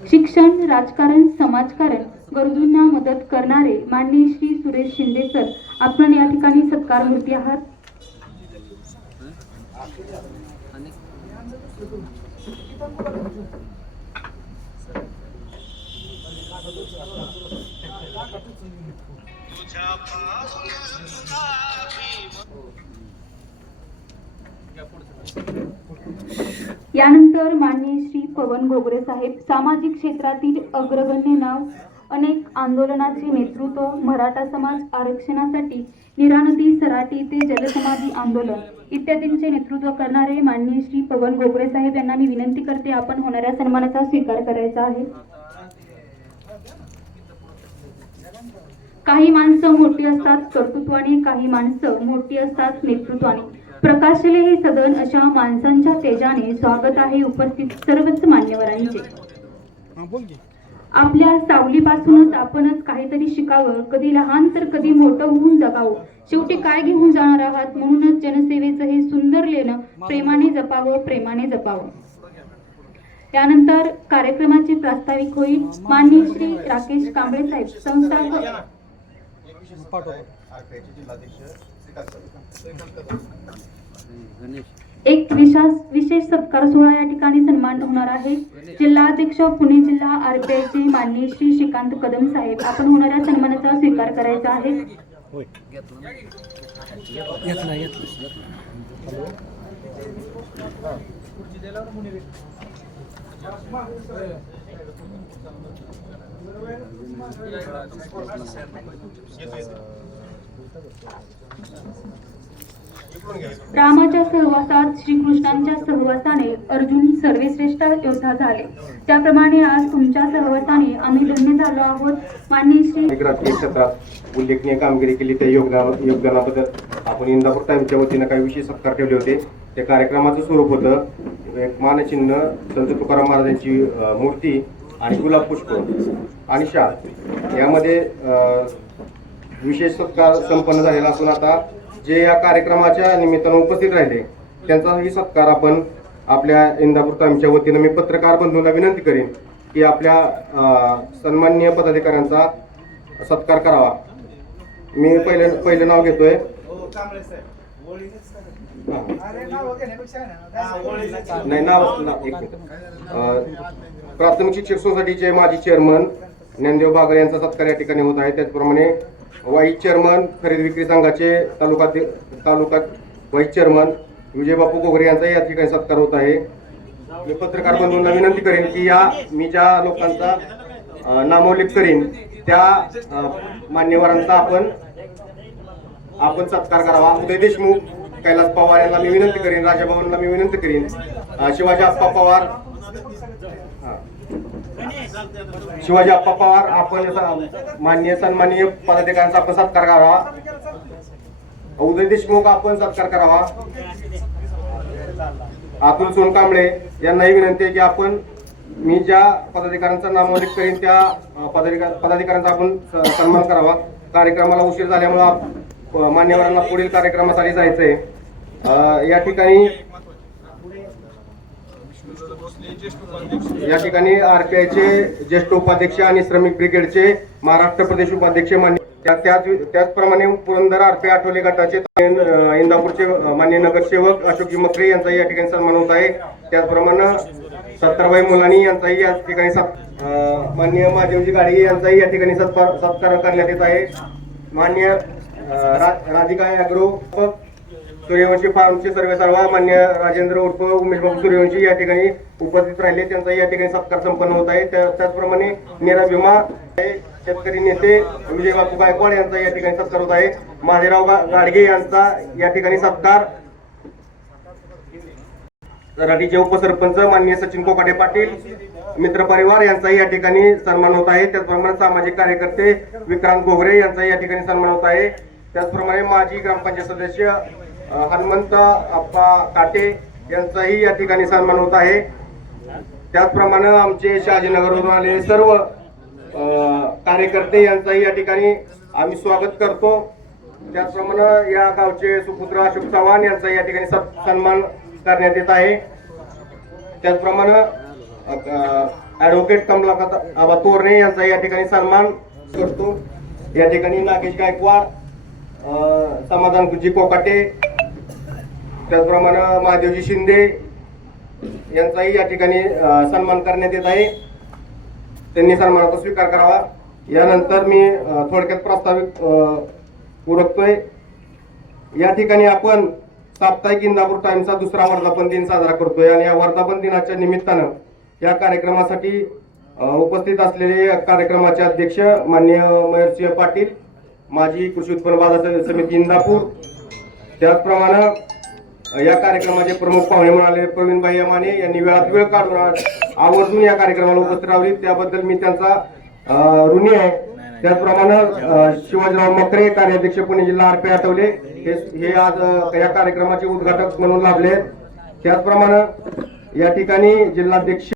शिक्षण, राजकारण, समाजकारण गरजूंना मदत करणारे माननीय श्री सुरेश शिंदे सर आपण या ठिकाणी सत्कार मूर्ती आहात। यानंतर माननीय श्री पवन घोगरे साहेब सामाजिक क्षेत्रातील अग्रगण्य नाव, अनेक आंदोलनाचे नेतृत्व, मराठा समाज आरक्षणासाठी निरानदी सराटी ते जलसमाधी आंदोलन इत्यादींचे नेतृत्व करणारे माननीय श्री पवन घोगरे साहेब यांना मी विनंती करते आपण होणाऱ्या सन्मानाचा स्वीकार करायचा आहे। काही माणसं मोठी असतात कर्तृत्वाने, काही माणसं मोठी असतात नेतृत्वाने। प्रकाशले हे सदन अशा माणसांच्या तेजाने स्वागत आहे उपस्थित सर्वच मान्यवरांचे। आपल्या सावलीपासूनच आपणच काहीतरी शिकावं, कधी लहान तर कधी मोठं होऊन जगावं। शेवटी काय घेऊन जाणार आहात, म्हणूनच जनसेवेचं हे सुंदर लेणं प्रेमाने जपावं, प्रेमाने जपावं। त्यानंतर कार्यक्रमाचे प्रास्ताविक होईल माननीय श्री राकेश कांबळे साहेब संस्थापक। एक विशेष सत्कार सोहळा या ठिकाणी सन्मान होणार आहे। जिल्हाध्यक्ष पुणे जिल्हा आरपीआयचे माननीय श्री श्रीकांत कदम साहेब आपण होणाऱ्या सन्मानाचा स्वीकार करायचा आहे। रामाच्या सहवासात श्रीकृष्णांच्या सहवासाने अर्जुन सर्वश्रेष्ठ योद्धा झाले, त्याप्रमाणे आज तुमच्या सहवासाने आम्ही धन्य झालो आहोत। माननीय श्री राजकीय क्षेत्रात उल्लेखनीय कामगिरी केली त्या योगदानाबद्दल आपण इंदापूर टाइमच्या वतीनं काही विशेष सत्कार ठेवले होते। त्या कार्यक्रमाचं स्वरूप होतं एक मानचिन्ह, संत तुकाराम महाराजांची मूर्ती आणि गुलाब पुष्प आणि शाल। यामध्ये विशेष सत्कार संपन्न झालेला असून आता जे या कार्यक्रमाच्या निमित्तानं उपस्थित राहिले त्यांचाही सत्कार आपण आपल्या इंदापूर टाइमच्या वतीनं मी पत्रकार बंधूंना विनंती करेन की आपल्या सन्माननीय पदाधिकाऱ्यांचा सत्कार करावा। मी पहिले नाव घेतोय। नाही नाव एक मिनिट। प्राथमिक शिक्षक सोसायटीचे माजी चेअरमन ज्ञानदेव बागर यांचा सत्कार या ठिकाणी होत आहे। त्याचप्रमाणे वाईस चेअरमन खरेदी विक्री संघाचे तालुका वाईस चेअरमन विजय बापू घोगरे यांचा या ठिकाणी सत्कार होत आहे। मी पत्रकार बंधूंना विनंती करेन की मी ज्या लोकांचा नामोल्लेख करीन त्या मान्यवरांचा आपण सत्कार करावा। उदय देशमुख, कैलास पवार यांना मी विनंती करीन, राजाभाऊंना मी विनंती करीन, शिवाजी आप्पा पवार आपण सन्माननीय पदाधिकाऱ्यांचा आपण सत्कार करावा। उदय देशमुख आपण सत्कार करावा। अतुल सोनकांबळे यांनाही विनंती आहे की मी ज्या पदाधिकाऱ्यांचा नामोल्लेख करीन त्या पदाधिकाऱ्यांचा आपण सन्मान करावा। कार्यक्रमाला उशीर झाल्यामुळे मान्यवरांना पुढील कार्यक्रमासाठी जायचंय। या ठिकाणी आरपीआयचे ज्येष्ठ उपाध्यक्ष आणि श्रमिक ब्रिगेडचे महाराष्ट्र प्रदेश उपाध्यक्ष त्याचप्रमाणे पुरंदर आरपीआय आठवले गटाचे इंदापूरचे मान्य नगरसेवक अशोकजी मकरे यांचाही या ठिकाणी सन्मान होत आहे। त्याचप्रमाणे सत्तरबाई मुलानी यांचाही या ठिकाणी मान्य महादेवजी गाडगे यांचाही या ठिकाणी सत्कार करण्यात येत आहे। मान्य राधिका अॅग्रो सूर्यवंशी फार्मचे सर्वेसर्वा मान्य राजेंद्र उर्फ उमेशबाबू सूर्यवंशी या ठिकाणी उपस्थित राहिले, त्यांचाही या ठिकाणी सत्कार संपन्न होत आहे। त्याचप्रमाणे नीरा भीमा शेतकरी नेते विजय बापू गायकवाड यांचा या ठिकाणी सत्कार होत आहे। महादेवराव गाडगे यांचा या ठिकाणी सत्कार, राठीचे उपसरपंच माननीय सचिन कोकाटे पाटील मित्र परिवार यांचाही या ठिकाणी सन्मान होत आहे। त्याचप्रमाणे सामाजिक कार्यकर्ते विक्रांत घोगरे यांचाही या ठिकाणी सन्मान होत आहे। त्याचप्रमाणे माजी ग्रामपंचायत सदस्य हनुमंत आप्पा काटे यांचाही या ठिकाणी सन्मान होत आहे। त्याचप्रमाणे आमचे शहाजीनगरवरून आलेले सर्व कार्यकर्ते यांचाही या ठिकाणी आम्ही स्वागत करतो। त्याचप्रमाणे या गावचे सुपुत्र अशोक चव्हाण यांचा या ठिकाणी सन्मान करण्यात येत आहे। त्याचप्रमाणे ऍडव्होकेट कमलाकांत आबा तोरणे यांचा या ठिकाणी सन्मान करतो. या ठिकाणी नागेश गायकवाड, समाधानजी कोकाटे, त्याचप्रमाणे महादेवजी शिंदे यांचाही या ठिकाणी सन्मान करण्यात येत आहे. त्यांनी सन्मानाचा स्वीकार करावा. यानंतर मी थोडक्यात प्रास्ताविक उरकतोय. या ठिकाणी आपण साप्ताहिक इंदापूर टाइम्सचा दुसरा वर्धापन दिन साजरा करतोय आणि या वर्धापन दिनाच्या निमित्तानं या कार्यक्रमासाठी उपस्थित असलेले कार्यक्रमाचे अध्यक्ष माननीय मयूरसिंह पाटील, माजी कृषी उत्पन्न बाजार समिती इंदापूर, त्याचप्रमाणे या कार्यक्रमाचे प्रमुख पाहुणे म्हणाले प्रवीणभाई माने यांनी वेळात वेळ काढून आवर्जून या कार्यक्रमाला उपस्थित राहावी, त्याबद्दल मी त्यांचा ऋणी आहे. त्याचप्रमाणे शिवाजीराव मकरे, कार्याध्यक्ष पुणे जिल्हा आरपीआय आठवले, हे आज या कार्यक्रमाचे उद्घाटक म्हणून लाभले. त्याचप्रमाणे या ठिकाणी जिल्हाध्यक्ष